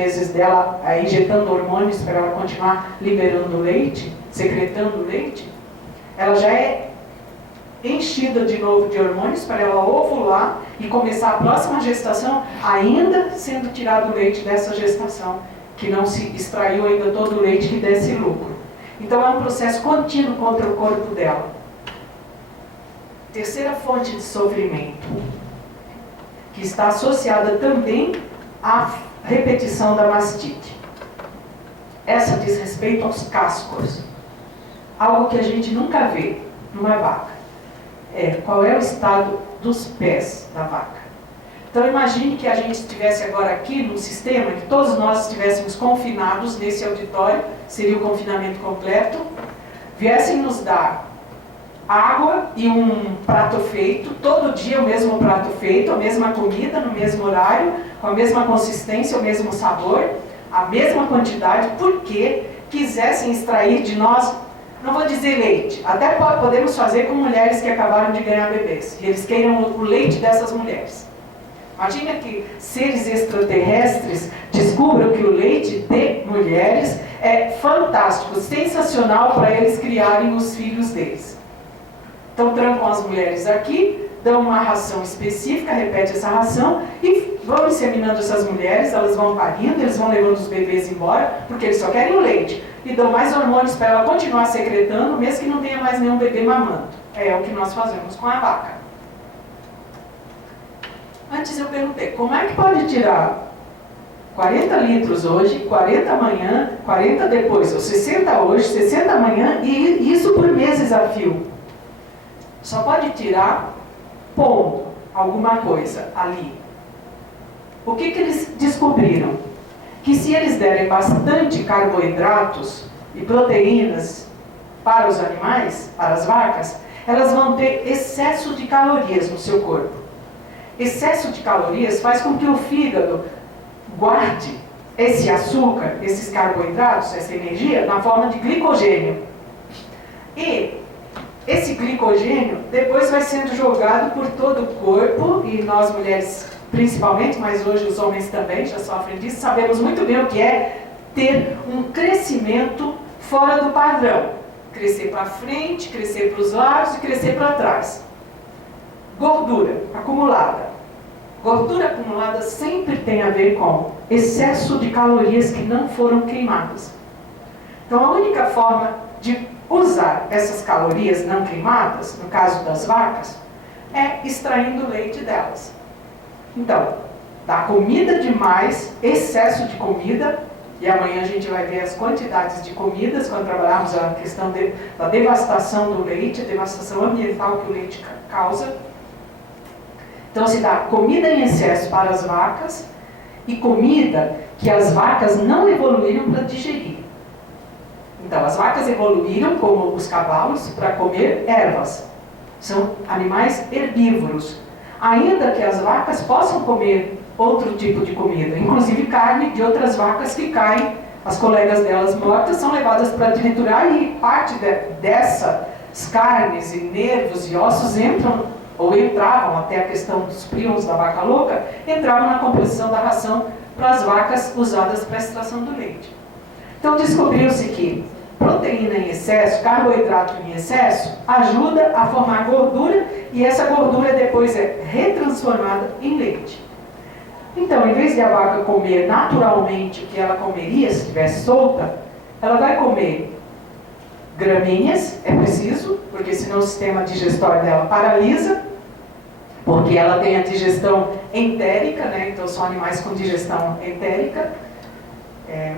meses dela, injetando hormônios para ela continuar liberando leite, secretando leite, ela já é enchida de novo de hormônios para ela ovular e começar a próxima gestação ainda sendo tirado o leite dessa gestação, que não se extraiu ainda todo o leite que desse lucro. Então é um processo contínuo contra o corpo dela. Terceira fonte de sofrimento, que está associada também à repetição da mastite. Essa diz respeito aos cascos, algo que a gente nunca vê numa vaca. Qual é o estado dos pés da vaca. Então imagine que a gente estivesse agora aqui num sistema, que todos nós estivéssemos confinados nesse auditório, seria o confinamento completo, viessem nos dar água e um prato feito, todo dia o mesmo prato feito, a mesma comida, no mesmo horário, com a mesma consistência, o mesmo sabor, a mesma quantidade, porque quisessem extrair de nós, não vou dizer leite, até podemos fazer com mulheres que acabaram de ganhar bebês, e eles queiram o leite dessas mulheres. Imagina que seres extraterrestres descubram que o leite de mulheres é fantástico, sensacional para eles criarem os filhos deles. Então trancam as mulheres aqui, dão uma ração específica, repete essa ração e vão inseminando essas mulheres, elas vão parindo, eles vão levando os bebês embora, porque eles só querem o leite. E dão mais hormônios para ela continuar secretando, mesmo que não tenha mais nenhum bebê mamando. É o que nós fazemos com a vaca. Antes eu perguntei, como é que pode tirar 40 litros hoje, 40 amanhã, 40 depois, ou 60 hoje, 60 amanhã, e isso por meses a fio? Só pode tirar pondo alguma coisa ali. O que eles descobriram? Que se eles derem bastante carboidratos e proteínas para os animais, para as vacas, elas vão ter excesso de calorias no seu corpo. Excesso de calorias faz com que o fígado guarde esse açúcar, esses carboidratos, essa energia, na forma de glicogênio. E esse glicogênio depois vai sendo jogado por todo o corpo, e nós mulheres principalmente, mas hoje os homens também já sofrem disso, sabemos muito bem o que é ter um crescimento fora do padrão. Crescer para frente, crescer para os lados e crescer para trás. Gordura acumulada. Gordura acumulada sempre tem a ver com excesso de calorias que não foram queimadas. Então a única forma de usar essas calorias não queimadas, no caso das vacas, é extraindo o leite delas. Então, dá comida demais, excesso de comida, e amanhã a gente vai ver as quantidades de comidas, quando trabalharmos a questão da devastação do leite, a devastação ambiental que o leite causa. Então se dá comida em excesso para as vacas, e comida que as vacas não evoluíram para digerir. Então as vacas evoluíram, como os cavalos, para comer ervas. São animais herbívoros. Ainda que as vacas possam comer outro tipo de comida, inclusive carne de outras vacas que caem, as colegas delas mortas são levadas para triturar, e parte dessas carnes e nervos e ossos entram, ou entravam, até a questão dos prions da vaca louca, entravam na composição da ração para as vacas usadas para a extração do leite. Então descobriu-se que proteína em excesso, carboidrato em excesso, ajuda a formar gordura, e essa gordura depois é retransformada em leite. Então, em vez de a vaca comer naturalmente o que ela comeria se estivesse solta, ela vai comer gramíneas, é preciso, porque senão o sistema digestório dela paralisa, porque ela tem a digestão entérica, né? Então são animais com digestão entérica,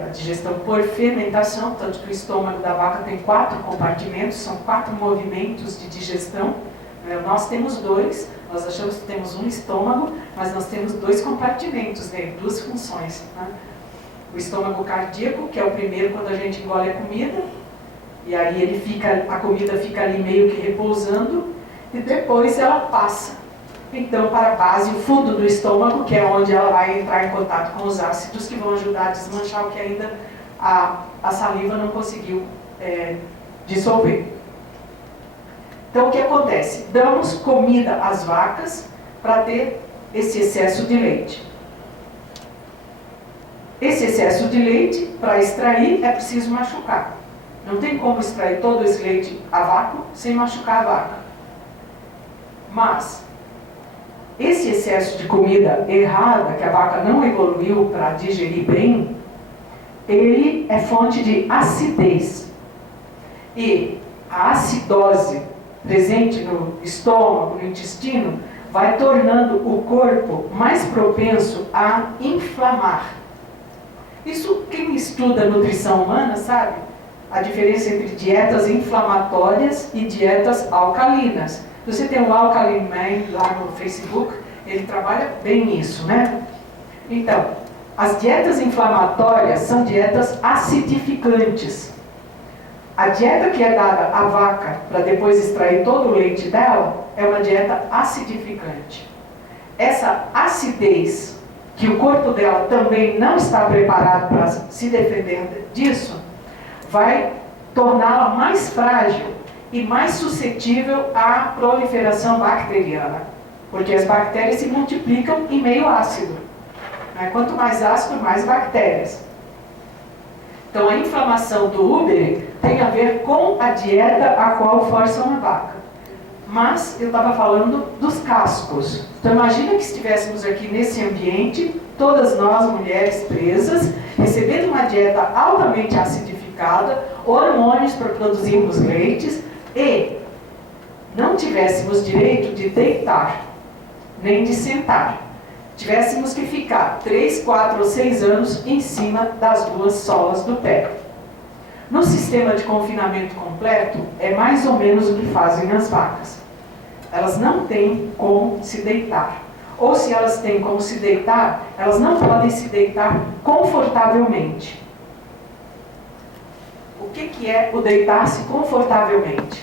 a digestão por fermentação, tanto que o estômago da vaca tem 4 compartimentos, são 4 movimentos de digestão. Nós temos 2, nós achamos que temos um estômago, mas nós temos 2 compartimentos, né? 2 funções. Né? O estômago cardíaco, que é o primeiro quando a gente engole a comida, e aí a comida fica ali meio que repousando, e depois ela passa então para a base, o fundo do estômago, que é onde ela vai entrar em contato com os ácidos que vão ajudar a desmanchar o que ainda a saliva não conseguiu dissolver. Então o que acontece? Damos comida às vacas para ter esse excesso de leite. Esse excesso de leite, para extrair, é preciso machucar. Não tem como extrair todo esse leite a vácuo sem machucar a vaca. Mas, esse excesso de comida errada, que a vaca não evoluiu para digerir bem, ele é fonte de acidez. E a acidose presente no estômago, no intestino, vai tornando o corpo mais propenso a inflamar. Isso, quem estuda nutrição humana sabe a diferença entre dietas inflamatórias e dietas alcalinas. Você tem o Alkaline Man lá no Facebook, ele trabalha bem nisso, né? Então, as dietas inflamatórias são dietas acidificantes. A dieta que é dada à vaca para depois extrair todo o leite dela é uma dieta acidificante. Essa acidez, que o corpo dela também não está preparado para se defender disso, vai torná-la mais frágil e mais suscetível à proliferação bacteriana, porque as bactérias se multiplicam em meio ácido. Quanto mais ácido, mais bactérias. Então a inflamação do úbere tem a ver com a dieta a qual forçam a vaca. Mas eu estava falando dos cascos. Então imagina que estivéssemos aqui nesse ambiente, todas nós mulheres presas, recebendo uma dieta altamente acidificada, hormônios para produzirmos leites, e não tivéssemos direito de deitar, nem de sentar. Tivéssemos que ficar 3, 4 ou 6 anos em cima das duas solas do pé. No sistema de confinamento completo, é mais ou menos o que fazem as vacas. Elas não têm como se deitar. Ou se elas têm como se deitar, elas não podem se deitar confortavelmente. O que é o deitar-se confortavelmente?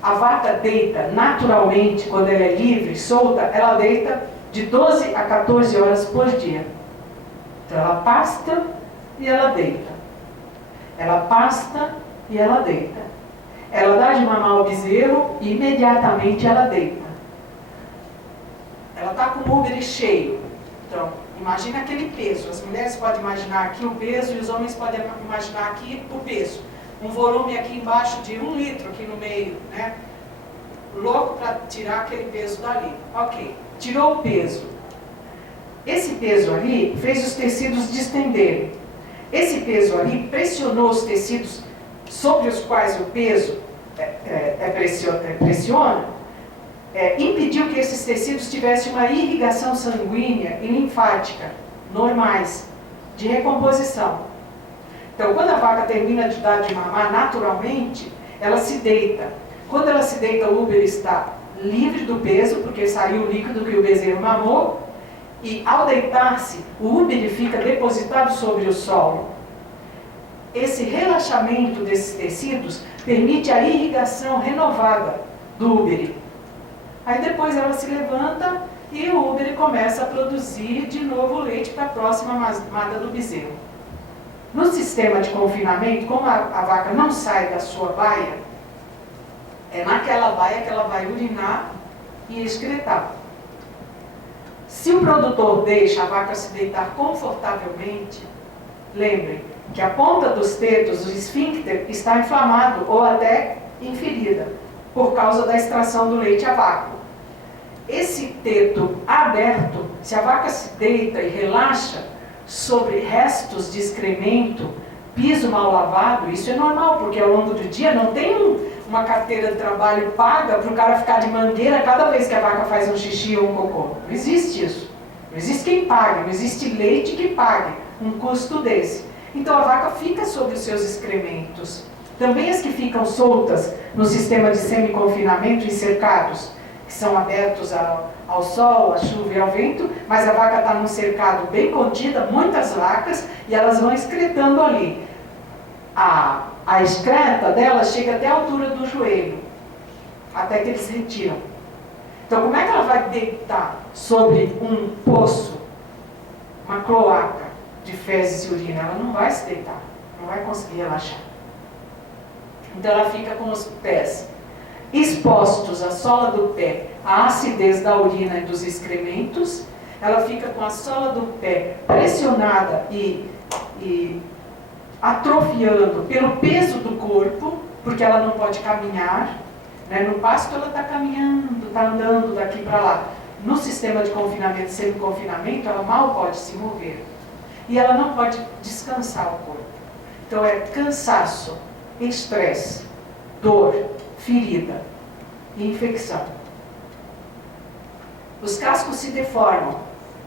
A vaca deita naturalmente, quando ela é livre, solta, ela deita de 12 a 14 horas por dia. Então ela pasta e ela deita. Ela pasta e ela deita. Ela dá de mamar ao bezerro e imediatamente ela deita. Ela está com o úbere cheio. Então, imagina aquele peso. As mulheres podem imaginar aqui o peso e os homens podem imaginar aqui o peso. Um volume aqui embaixo de 1 litro, aqui no meio, né? Louco para tirar aquele peso dali. Ok, tirou o peso. Esse peso ali fez os tecidos distenderem. Esse peso ali pressionou os tecidos sobre os quais o peso pressiona, impediu que esses tecidos tivessem uma irrigação sanguínea e linfática normais, de recomposição. Então, quando a vaca termina de dar de mamar naturalmente, ela se deita. Quando ela se deita, o úbere está livre do peso, porque saiu o líquido que o bezerro mamou, e ao deitar-se, o úbere fica depositado sobre o solo. Esse relaxamento desses tecidos permite a irrigação renovada do úbere. Aí depois ela se levanta e o úbere começa a produzir de novo leite para a próxima mamada do bezerro. No sistema de confinamento, como a vaca não sai da sua baia, é naquela baia que ela vai urinar e excretar. Se o produtor deixa a vaca se deitar confortavelmente, lembrem que a ponta dos tetos, o esfíncter, está inflamado ou até em ferida, por causa da extração do leite a vácuo. Esse teto aberto, se a vaca se deita e relaxa sobre restos de excremento, piso mal lavado, isso é normal, porque ao longo do dia não tem uma carteira de trabalho paga para o cara ficar de mangueira cada vez que a vaca faz um xixi ou um cocô. Não existe isso. Não existe quem pague, não existe leite que pague um custo desse. Então a vaca fica sobre os seus excrementos. Também as que ficam soltas no sistema de semi-confinamento e cercados, que são abertos ao sol, à chuva e ao vento, mas a vaca está num cercado bem contida, muitas vacas, e elas vão excretando ali. A excreta dela chega até a altura do joelho, até que eles retiram. Então como é que ela vai deitar sobre um poço, uma cloaca de fezes e urina? Ela não vai se deitar, não vai conseguir relaxar. Então ela fica com os pés expostos à sola do pé, à acidez da urina e dos excrementos. Ela fica com a sola do pé pressionada e e atrofiando pelo peso do corpo, porque ela não pode caminhar, né? No pasto ela está caminhando, está andando daqui para lá. No sistema de confinamento, semi-confinamento, ela mal pode se mover. E ela não pode descansar o corpo. Então é cansaço, estresse, dor, ferida e infecção. Os cascos se deformam,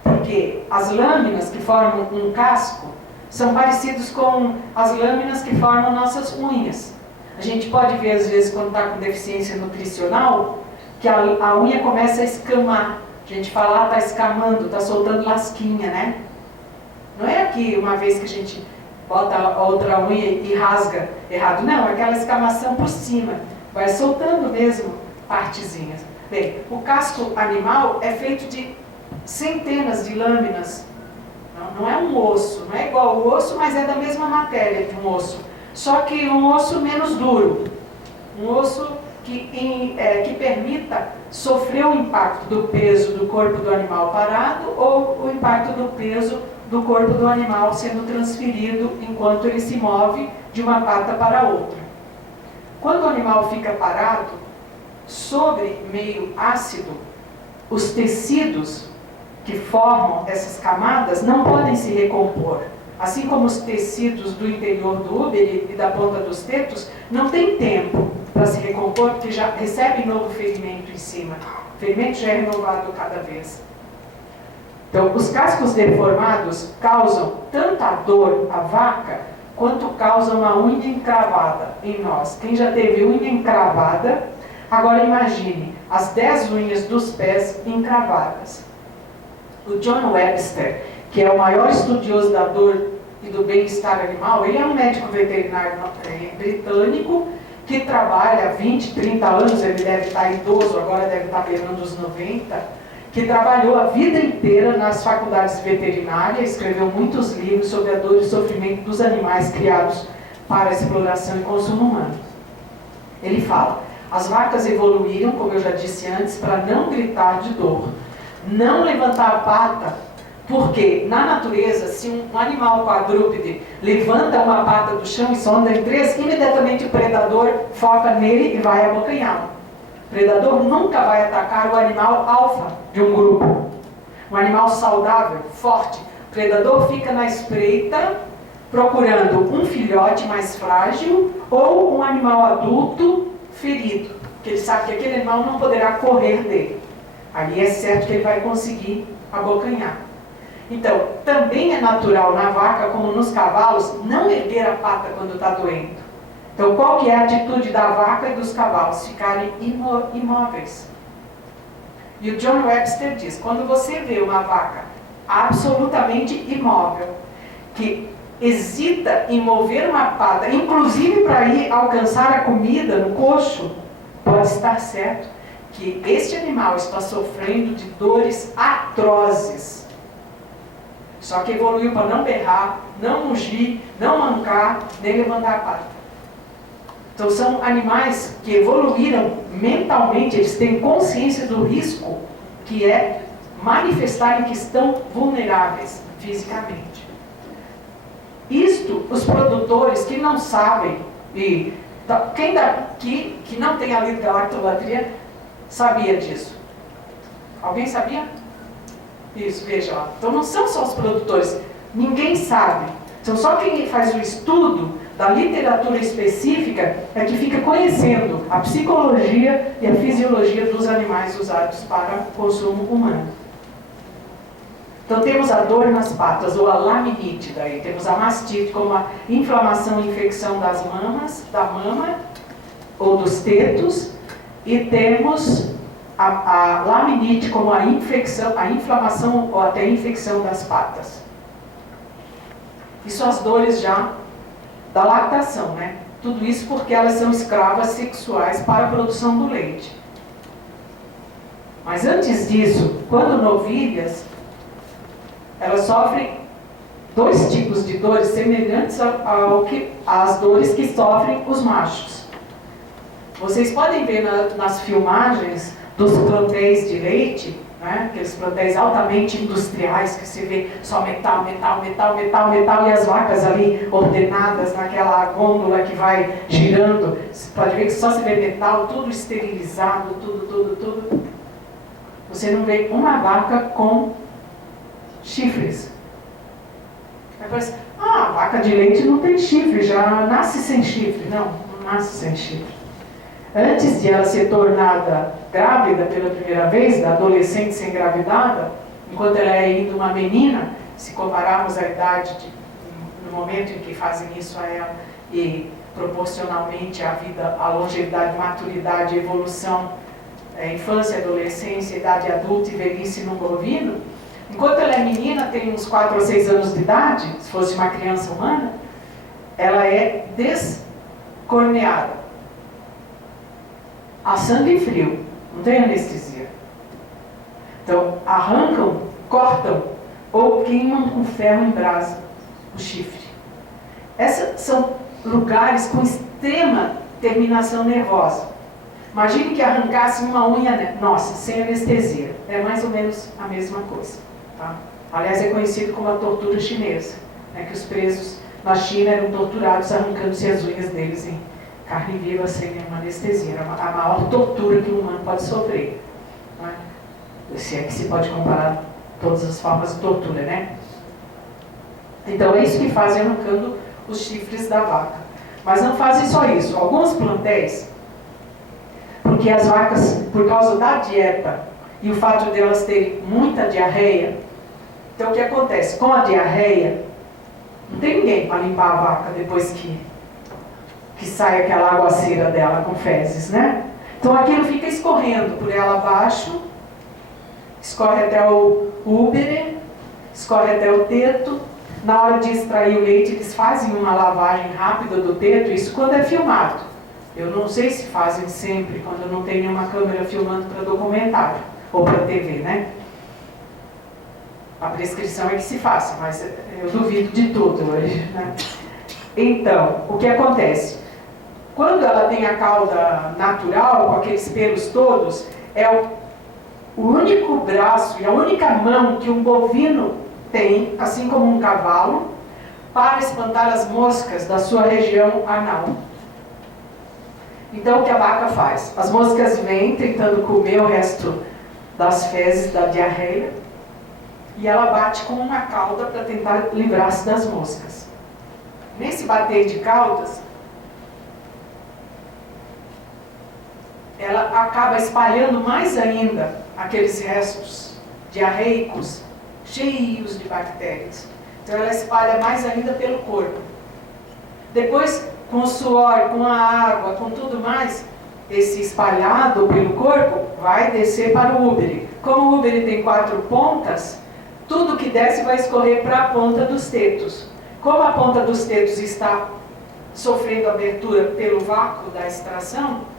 porque as lâminas que formam um casco são parecidos com as lâminas que formam nossas unhas. A gente pode ver, às vezes, quando está com deficiência nutricional, que a unha começa a escamar. A gente fala, está escamando, está soltando lasquinha, né? Não é aqui, uma vez que a gente bota a outra unha e rasga errado. Não, é aquela escamação por cima. Vai soltando mesmo partezinhas. Bem, o casco animal é feito de centenas de lâminas. Não é um osso, não é igual ao osso, mas é da mesma matéria que um osso. Só que um osso menos duro. Um osso que permita sofrer o impacto do peso do corpo do animal parado ou o impacto do peso do corpo do animal sendo transferido enquanto ele se move de uma pata para outra. Quando o animal fica parado, sobre meio ácido, os tecidos que formam essas camadas não podem se recompor. Assim como os tecidos do interior do úbere e da ponta dos tetos não tem tempo para se recompor, porque já recebe novo ferimento em cima. O ferimento já é renovado cada vez. Então, os cascos deformados causam tanta dor à vaca, quanto causam a unha encravada em nós. Quem já teve unha encravada, agora imagine as 10 unhas dos pés encravadas. O John Webster, que é o maior estudioso da dor e do bem-estar animal, ele é um médico veterinário britânico que trabalha há 20, 30 anos, ele deve estar idoso, agora deve estar beirando os 90, que trabalhou a vida inteira nas faculdades veterinárias, escreveu muitos livros sobre a dor e sofrimento dos animais criados para exploração e consumo humano. Ele fala, as vacas evoluíram, como eu já disse antes, para não gritar de dor, não levantar a pata, porque na natureza, se um animal quadrúpede levanta uma pata do chão e sonda em 3, imediatamente o predador foca nele e vai abocanhá-lo. O predador nunca vai atacar o animal alfa de um grupo. Um animal saudável, forte. O predador fica na espreita, procurando um filhote mais frágil ou um animal adulto ferido, porque ele sabe que aquele animal não poderá correr dele. Ali é certo que ele vai conseguir abocanhar. Então, também é natural na vaca, como nos cavalos, não erguer a pata quando está doendo. Então, qual que é a atitude da vaca e dos cavalos? Ficarem imóveis. E o John Webster diz, quando você vê uma vaca absolutamente imóvel, que hesita em mover uma pata, inclusive para ir alcançar a comida no coxo, pode estar certo que este animal está sofrendo de dores atrozes. Só que evoluiu para não berrar, não mugir, não mancar, nem levantar a pata. Então são animais que evoluíram mentalmente, eles têm consciência do risco que é manifestarem que estão vulneráveis fisicamente. Isto, os produtores que não sabem, e quem daqui que não tem a lido galactolatria sabia disso? Alguém sabia? Isso, veja lá. Então não são só os produtores, ninguém sabe. Então só quem faz o estudo da literatura específica é que fica conhecendo a psicologia e a fisiologia dos animais usados para consumo humano. Então temos a dor nas patas, ou a laminite, daí temos a mastite como a inflamação e infecção das mamas, da mama ou dos tetos, e temos a laminite como a inflamação ou até a infecção das patas. Isso as dores já da lactação, né? Tudo isso porque elas são escravas sexuais para a produção do leite. Mas antes disso, quando novilhas, elas sofrem 2 tipos de dores semelhantes às dores que sofrem os machos. Vocês podem ver nas filmagens dos plantéis de leite né? Aqueles plantéis altamente industriais que se vê só metal, metal, metal, metal, metal, e as vacas ali ordenadas naquela gôndola que vai girando. Você pode ver que só se vê metal, tudo esterilizado, tudo. Você não vê uma vaca com chifres. Aí parece, a vaca de leite não tem chifre, já nasce sem chifre. Não nasce sem chifre. Antes de ela ser tornada grávida pela primeira vez, da adolescente ser engravidada, enquanto ela é ainda uma menina, se compararmos a idade no momento em que fazem isso a ela e proporcionalmente a vida, a longevidade, maturidade, evolução, infância, adolescência, idade adulta e velhice no bovino, enquanto ela é menina, tem uns 4 ou 6 anos de idade, se fosse uma criança humana, ela é descorneada. A sangue frio, não tem anestesia. Então, arrancam, cortam ou queimam com ferro em brasa o chifre. Esses são lugares com extrema terminação nervosa. Imagine que arrancasse uma unha, nossa, sem anestesia. É mais ou menos a mesma coisa. Tá? Aliás, é conhecido como a tortura chinesa, né, que os presos na China eram torturados arrancando-se as unhas deles em carne viva sem nenhuma anestesia. Era a maior tortura que um humano pode sofrer. Não é? Se é que se pode comparar todas as formas de tortura, né? Então é isso que fazem arrancando os chifres da vaca. Mas não fazem só isso. Alguns plantéis, porque as vacas, por causa da dieta e o fato de elas terem muita diarreia, então o que acontece? Com a diarreia, não tem ninguém para limpar a vaca depois que sai aquela aguaceira dela com fezes, né? Então aquilo fica escorrendo por ela abaixo, escorre até o úbere, escorre até o teto. Na hora de extrair o leite, eles fazem uma lavagem rápida do teto, isso quando é filmado. Eu não sei se fazem sempre, quando não tem nenhuma câmera filmando para documentário, ou para TV, né? A prescrição é que se faça, mas eu duvido de tudo hoje, né? Então, o que acontece? Quando ela tem a cauda natural, com aqueles pelos todos, é o único braço e a única mão que um bovino tem, assim como um cavalo, para espantar as moscas da sua região anal. Então o que a vaca faz? As moscas vêm tentando comer o resto das fezes, da diarreia, e ela bate com uma cauda para tentar livrar-se das moscas. Nesse bater de caudas, ela acaba espalhando mais ainda aqueles restos diarreicos cheios de bactérias. Então ela espalha mais ainda pelo corpo. Depois, com o suor, com a água, com tudo mais, esse espalhado pelo corpo vai descer para o úbere. Como o úbere tem 4 pontas, tudo que desce vai escorrer para a ponta dos tetos. Como a ponta dos tetos está sofrendo abertura pelo vácuo da extração,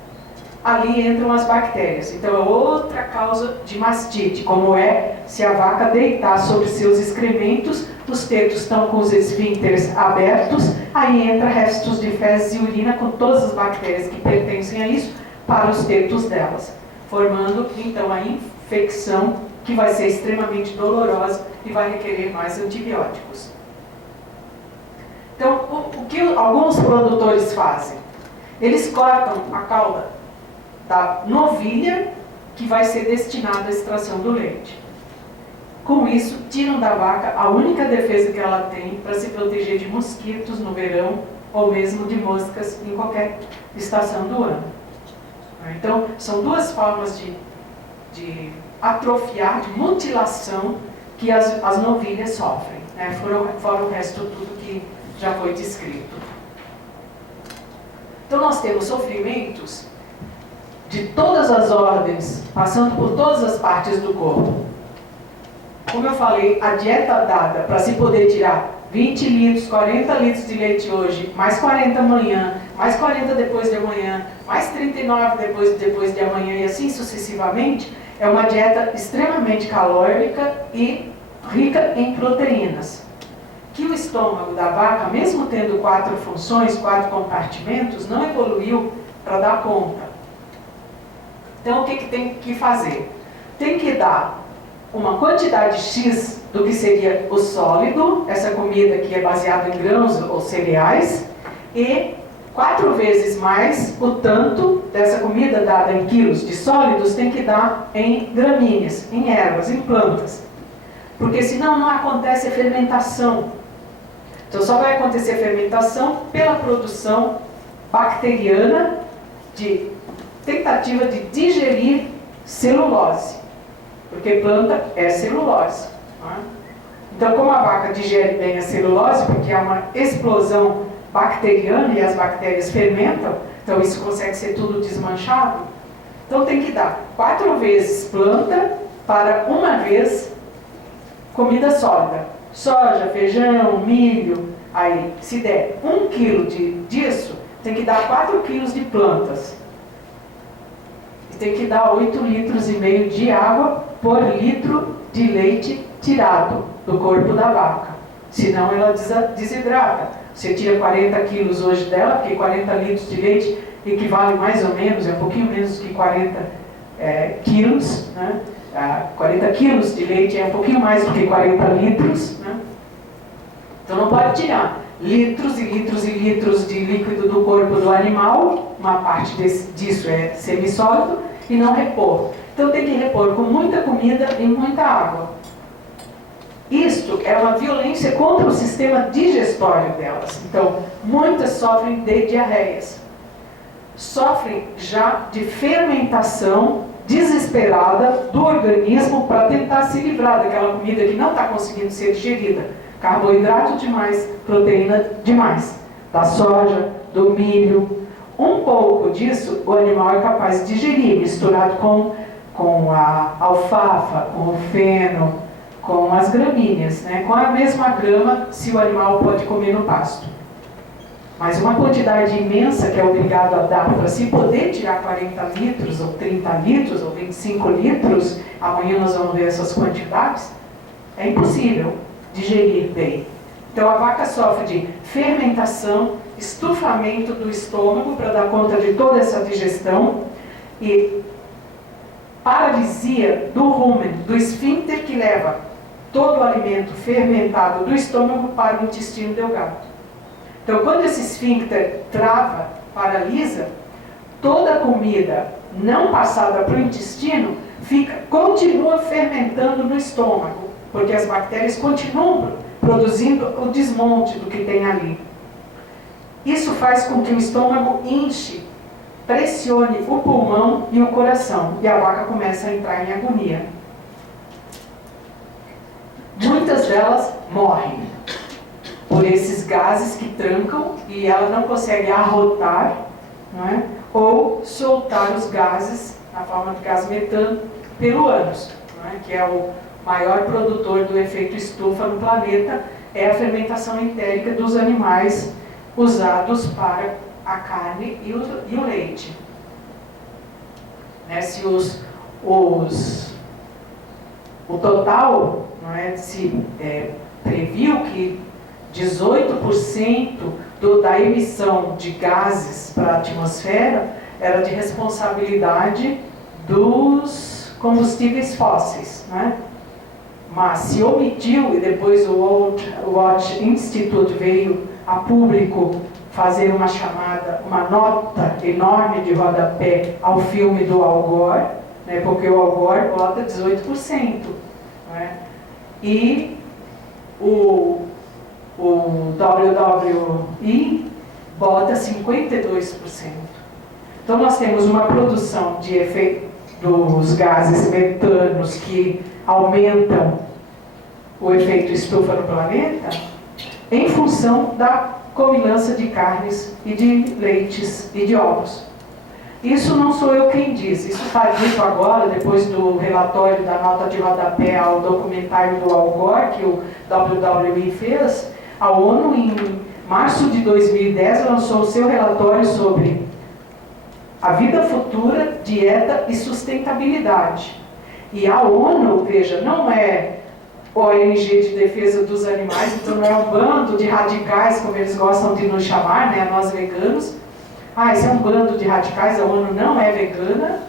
ali entram as bactérias. Então é outra causa de mastite, como é se a vaca deitar sobre seus excrementos, os tetos estão com os esfíncteres abertos, aí entra restos de fezes e urina com todas as bactérias que pertencem a isso para os tetos delas, formando então a infecção que vai ser extremamente dolorosa e vai requerer mais antibióticos. Então, o que alguns produtores fazem? Eles cortam a cauda da novilha que vai ser destinada à extração do leite. Com isso, tiram da vaca a única defesa que ela tem para se proteger de mosquitos no verão ou mesmo de moscas em qualquer estação do ano. Então, são 2 formas de atrofiar, de mutilação que as novilhas sofrem, né? Fora o resto tudo que já foi descrito. Então nós temos sofrimentos de todas as ordens, passando por todas as partes do corpo. Como eu falei, a dieta dada para se poder tirar 20 litros, 40 litros de leite hoje, mais 40 amanhã, mais 40 depois de amanhã, mais 39 depois de amanhã e assim sucessivamente, é uma dieta extremamente calórica e rica em proteínas. Que o estômago da vaca, mesmo tendo 4 funções, 4 compartimentos, não evoluiu para dar conta. Então o que tem que fazer? Tem que dar uma quantidade X do que seria o sólido, essa comida que é baseada em grãos ou cereais, e 4 vezes mais o tanto dessa comida dada em quilos de sólidos tem que dar em gramíneas, em ervas, em plantas. Porque senão não acontece a fermentação. Então só vai acontecer fermentação pela produção bacteriana de tentativa de digerir celulose. Porque planta é celulose. Não é? Então como a vaca digere bem a celulose, porque há uma explosão bacteriana e as bactérias fermentam, então isso consegue ser tudo desmanchado, então tem que dar 4 vezes planta para 1 vez comida sólida. Soja, feijão, milho, aí se der 1 quilo disso, tem que dar 4 quilos de plantas. E tem que dar 8,5 litros de água por litro de leite tirado do corpo da vaca. Senão ela desidrata. Você tira 40 quilos hoje dela, porque 40 litros de leite equivale mais ou menos, é um pouquinho menos que 40 quilos, né? 40 quilos de leite é um pouquinho mais do que 40 litros, né? Então não pode tirar litros e litros e litros de líquido do corpo do animal, uma parte disso é semissólido, e não repor. Então tem que repor com muita comida e muita água. Isto é uma violência contra o sistema digestório delas. Então, muitas sofrem de diarreias. Sofrem já de fermentação desesperada do organismo para tentar se livrar daquela comida que não está conseguindo ser digerida. Carboidrato demais, proteína demais. Da soja, do milho. Um pouco disso o animal é capaz de digerir, misturado com a alfafa, com o feno, com as gramíneas, né? Com a mesma grama, se o animal pode comer no pasto. Mas uma quantidade imensa que é obrigado a dar para se poder tirar 40 litros, ou 30 litros, ou 25 litros, amanhã nós vamos ver essas quantidades, é impossível digerir bem. Então a vaca sofre de fermentação, estufamento do estômago para dar conta de toda essa digestão e paralisia do rumen, do esfíncter que leva todo o alimento fermentado do estômago para o intestino delgado. Então, quando esse esfíncter trava, paralisa, toda a comida não passada para o intestino continua fermentando no estômago, porque as bactérias continuam produzindo o desmonte do que tem ali. Isso faz com que o estômago enche, pressione o pulmão e o coração, e a vaca começa a entrar em agonia. Muitas delas morrem por esses gases que trancam e ela não consegue arrotar, não é? Ou soltar os gases, na forma de gás metano, pelo ânus, não é? Que é o maior produtor do efeito estufa no planeta, é a fermentação entérica dos animais usados para a carne e o leite. Né? Se o total, não é, se previu que 18% da emissão de gases para a atmosfera era de responsabilidade dos combustíveis fósseis, né? Mas se omitiu, e depois o World Watch Institute veio a público fazer uma nota enorme de rodapé ao filme do Al Gore, né, porque o Al Gore bota 18%. Né, e o WWI bota 52%. Então nós temos uma produção de efeito dos gases metanos que aumentam o efeito estufa no planeta em função da comilança de carnes e de leites e de ovos. Isso não sou eu quem diz, isso está dito agora, depois do relatório da nota de rodapé ao documentário do Al Gore, que o WWI fez. A ONU, em março de 2010, lançou o seu relatório sobre a vida futura, dieta e sustentabilidade. E a ONU, veja, não é ONG de defesa dos animais, então não é um bando de radicais, como eles gostam de nos chamar, né, nós veganos. Esse é um bando de radicais, a ONU não é vegana.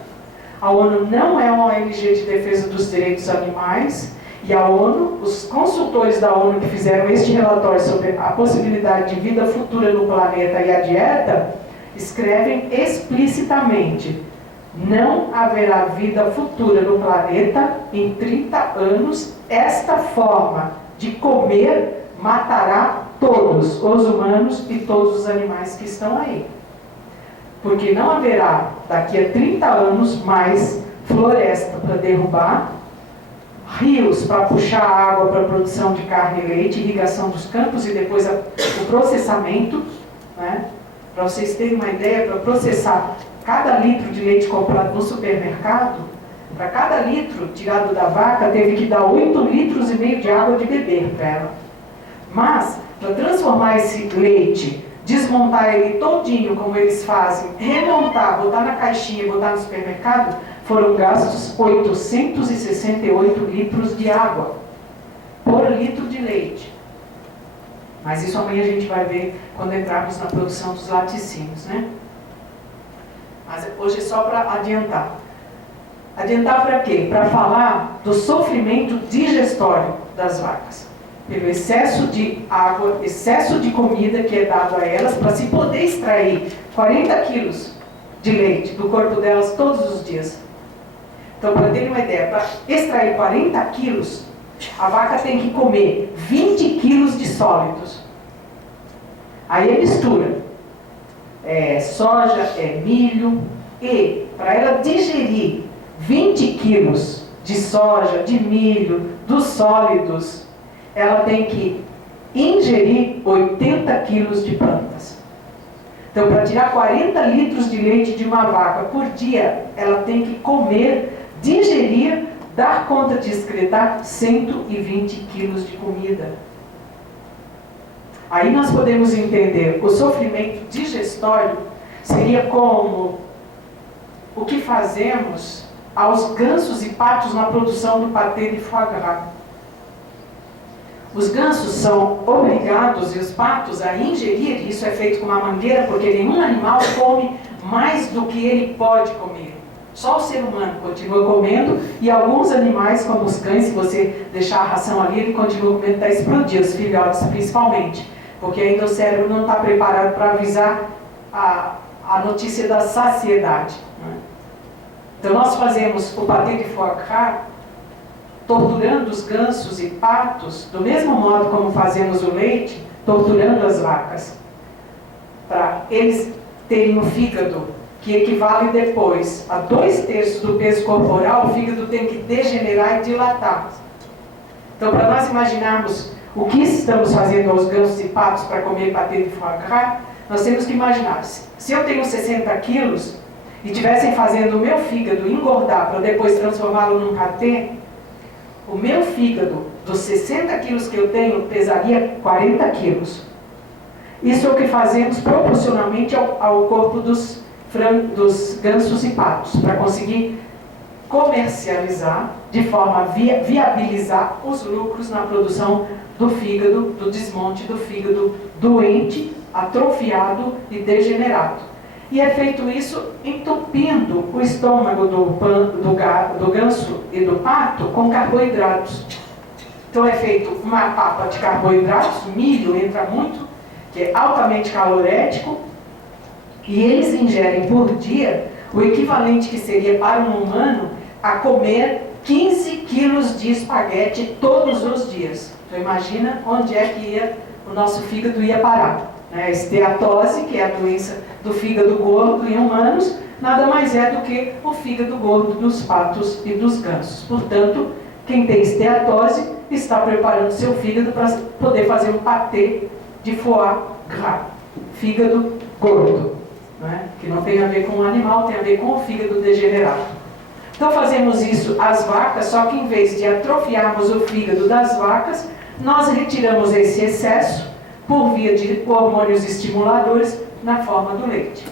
A ONU não é uma ONG de defesa dos direitos animais, e a ONU, os consultores da ONU que fizeram este relatório sobre a possibilidade de vida futura no planeta e a dieta, escrevem explicitamente: não haverá vida futura no planeta em 30 anos. Esta forma de comer matará todos os humanos e todos os animais que estão aí. Porque não haverá, daqui a 30 anos, mais floresta para derrubar, rios para puxar água para a produção de carne e leite, irrigação dos campos e depois o processamento, né? Para vocês terem uma ideia, para processar cada litro de leite comprado no supermercado, para cada litro tirado da vaca, teve que dar 8,5 litros de água de beber para ela. Mas, para transformar esse leite, desmontar ele todinho, como eles fazem, remontar, botar na caixinha e botar no supermercado, foram gastos 868 litros de água por litro de leite. Mas isso amanhã a gente vai ver quando entrarmos na produção dos laticínios, né? Mas hoje é só para adiantar. Adiantar para quê? Para falar do sofrimento digestório das vacas. Pelo excesso de água, excesso de comida que é dado a elas, para se poder extrair 40 quilos de leite do corpo delas todos os dias. Então, para terem uma ideia, para extrair 40 quilos, a vaca tem que comer 20 quilos de sólidos. Aí é mistura. É soja, é milho. E, para ela digerir 20 quilos de soja, de milho, dos sólidos, ela tem que ingerir 80 quilos de plantas. Então, para tirar 40 litros de leite de uma vaca por dia, ela tem que comer, digerir, dar conta de excretar 120 quilos de comida. Aí nós podemos entender, o sofrimento digestório seria como o que fazemos aos gansos e patos na produção do patê de foie gras. Os gansos são obrigados, e os patos, a ingerir, isso é feito com uma mangueira, porque nenhum animal come mais do que ele pode comer. Só o ser humano continua comendo, e alguns animais, como os cães, se você deixar a ração ali, ele continua comendo até explodir, os filhotes principalmente, porque ainda o cérebro não está preparado para avisar a notícia da saciedade, né? Então nós fazemos o patê de foie gras torturando os gansos e patos, do mesmo modo como fazemos o leite, torturando as vacas, para eles terem um fígado que equivale depois a 2/3 do peso corporal. O fígado tem que degenerar e dilatar. Então, para nós imaginarmos o que estamos fazendo aos gansos e patos para comer patê de foie gras, nós temos que imaginar, se eu tenho 60 quilos e estivessem fazendo o meu fígado engordar para depois transformá-lo num patê, o meu fígado, dos 60 quilos que eu tenho, pesaria 40 quilos. Isso é o que fazemos proporcionalmente ao corpo dos gansos e patos, para conseguir comercializar, de forma a viabilizar os lucros na produção do fígado, do desmonte do fígado doente, atrofiado e degenerado. E é feito isso entupindo o estômago do ganso e do pato com carboidratos. Então é feito uma papa de carboidratos, milho entra muito, que é altamente calorético, e eles ingerem por dia o equivalente que seria para um humano a comer 15 quilos de espaguete todos os dias. Então imagina onde é que o nosso fígado ia parar. A esteatose, que é a doença do fígado gordo em humanos, nada mais é do que o fígado gordo dos patos e dos gansos. Portanto, quem tem esteatose está preparando seu fígado para poder fazer um patê de foie gras, fígado gordo, né? Que não tem a ver com o animal, tem a ver com o fígado degenerado. Então fazemos isso às vacas, só que em vez de atrofiarmos o fígado das vacas, nós retiramos esse excesso por via de hormônios estimuladores na forma do leite.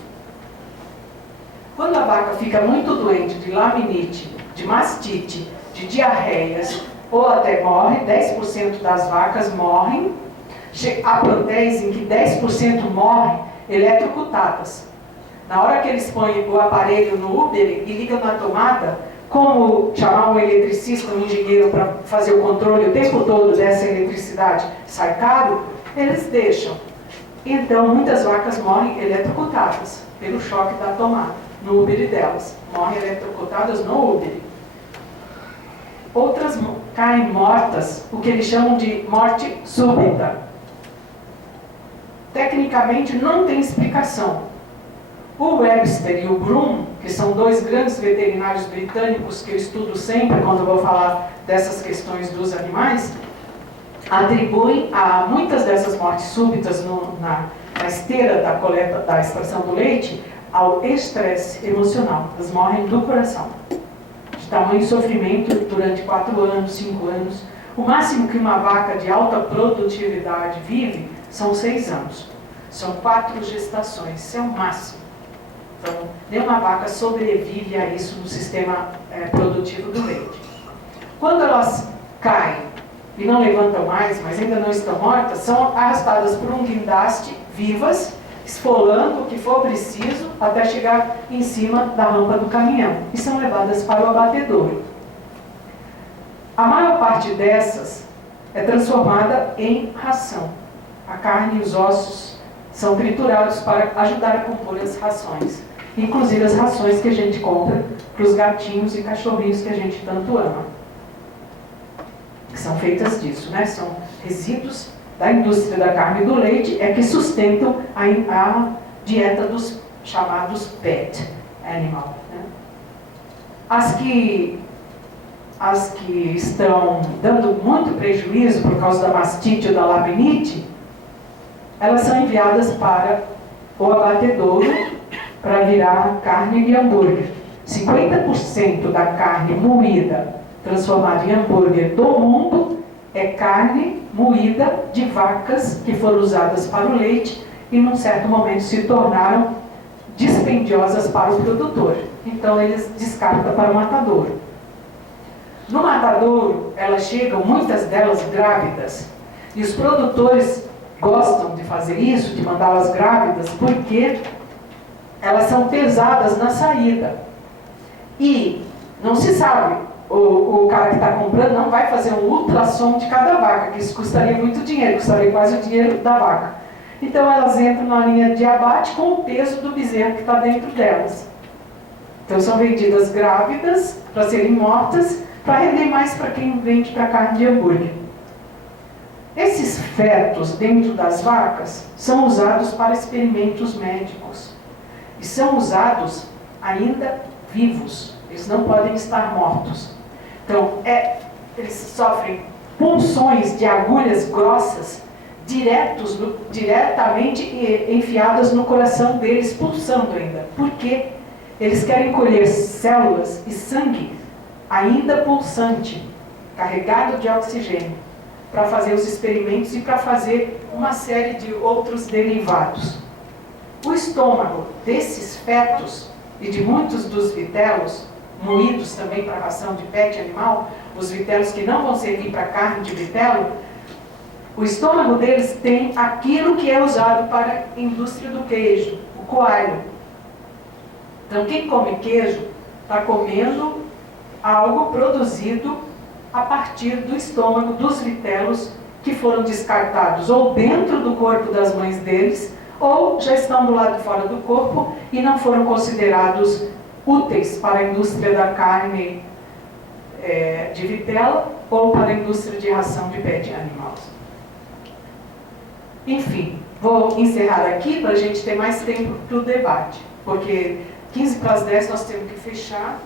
Quando a vaca fica muito doente de laminite, de mastite, de diarreias, ou até morre, 10% das vacas morrem. Há plantéis em que 10% morrem eletrocutadas. Na hora que eles põem o aparelho no Uber e ligam na tomada, como chamar um eletricista, um engenheiro para fazer o controle o tempo todo dessa eletricidade sai caro, eles deixam. Então, muitas vacas morrem eletrocutadas pelo choque da tomada, no Uber delas. Morrem eletrocutadas no Uber. Outras caem mortas, o que eles chamam de morte súbita. Tecnicamente, não tem explicação. O Webster e o Broom, que são dois grandes veterinários britânicos que eu estudo sempre quando vou falar dessas questões dos animais, atribuem a muitas dessas mortes súbitas na esteira da coleta, da extração do leite, ao estresse emocional. Elas morrem do coração, de tamanho sofrimento durante 4 anos, 5 anos. O máximo que uma vaca de alta produtividade vive são 6 anos. São 4 gestações, isso é o máximo. Então, nenhuma vaca sobrevive a isso no sistema produtivo do leite. Quando elas caem e não levantam mais, mas ainda não estão mortas, são arrastadas por um guindaste, vivas, esfolando o que for preciso, até chegar em cima da rampa do caminhão, e são levadas para o abatedouro. A maior parte dessas é transformada em ração. A carne e os ossos são triturados para ajudar a compor as rações. Inclusive as rações que a gente compra para os gatinhos e cachorrinhos que a gente tanto ama. Que são feitas disso, né? São resíduos da indústria da carne e do leite que sustentam a dieta dos chamados pet animal. Né? As que estão dando muito prejuízo por causa da mastite ou da labinite, elas são enviadas para o abatedouro para virar carne de hambúrguer. 50% da carne moída transformada em hambúrguer do mundo é carne moída de vacas que foram usadas para o leite e num certo momento se tornaram dispendiosas para o produtor. Então eles descartam para o matadouro. No matadouro, elas chegam, muitas delas grávidas, e os produtores gostam de fazer isso, de mandá-las grávidas, porque elas são pesadas na saída. E não se sabe, o cara que está comprando não vai fazer um ultrassom de cada vaca, que isso custaria muito dinheiro, custaria quase o dinheiro da vaca. Então elas entram na linha de abate com o peso do bezerro que está dentro delas. Então são vendidas grávidas para serem mortas, para render mais para quem vende para carne de hambúrguer. Esses fetos dentro das vacas são usados para experimentos médicos. E são usados ainda vivos. Eles não podem estar mortos. Então, eles sofrem punções de agulhas grossas diretamente enfiadas no coração deles, pulsando ainda. Por quê? Eles querem colher células e sangue ainda pulsante, carregado de oxigênio, para fazer os experimentos e para fazer uma série de outros derivados. O estômago desses fetos e de muitos dos vitelos, moídos também para ração de pet animal, os vitelos que não vão servir para carne de vitelo, o estômago deles tem aquilo que é usado para a indústria do queijo, o coalho. Então quem come queijo está comendo algo produzido a partir do estômago dos vitelos que foram descartados ou dentro do corpo das mães deles, ou já estão do lado de fora do corpo e não foram considerados úteis para a indústria da carne de vitela ou para a indústria de ração de pet animal. Enfim, vou encerrar aqui para a gente ter mais tempo para o debate, porque 15 para as 10 nós temos que fechar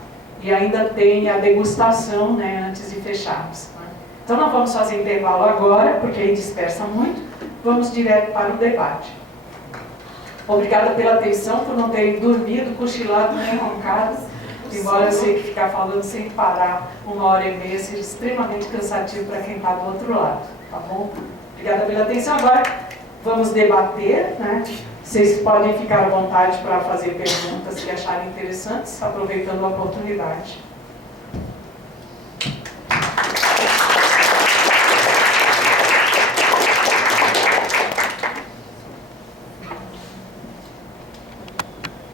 e ainda tem a degustação, né, antes de fecharmos. Né? Então não vamos fazer intervalo agora, porque aí dispersa muito, vamos direto para o debate. Obrigada pela atenção, por não terem dormido, cochilado nem roncado, embora eu sei que ficar falando sem parar 1h30 seja extremamente cansativo para quem está do outro lado, tá bom? Obrigada pela atenção. Agora vamos debater, né? Vocês podem ficar à vontade para fazer perguntas que acharem interessantes, aproveitando a oportunidade.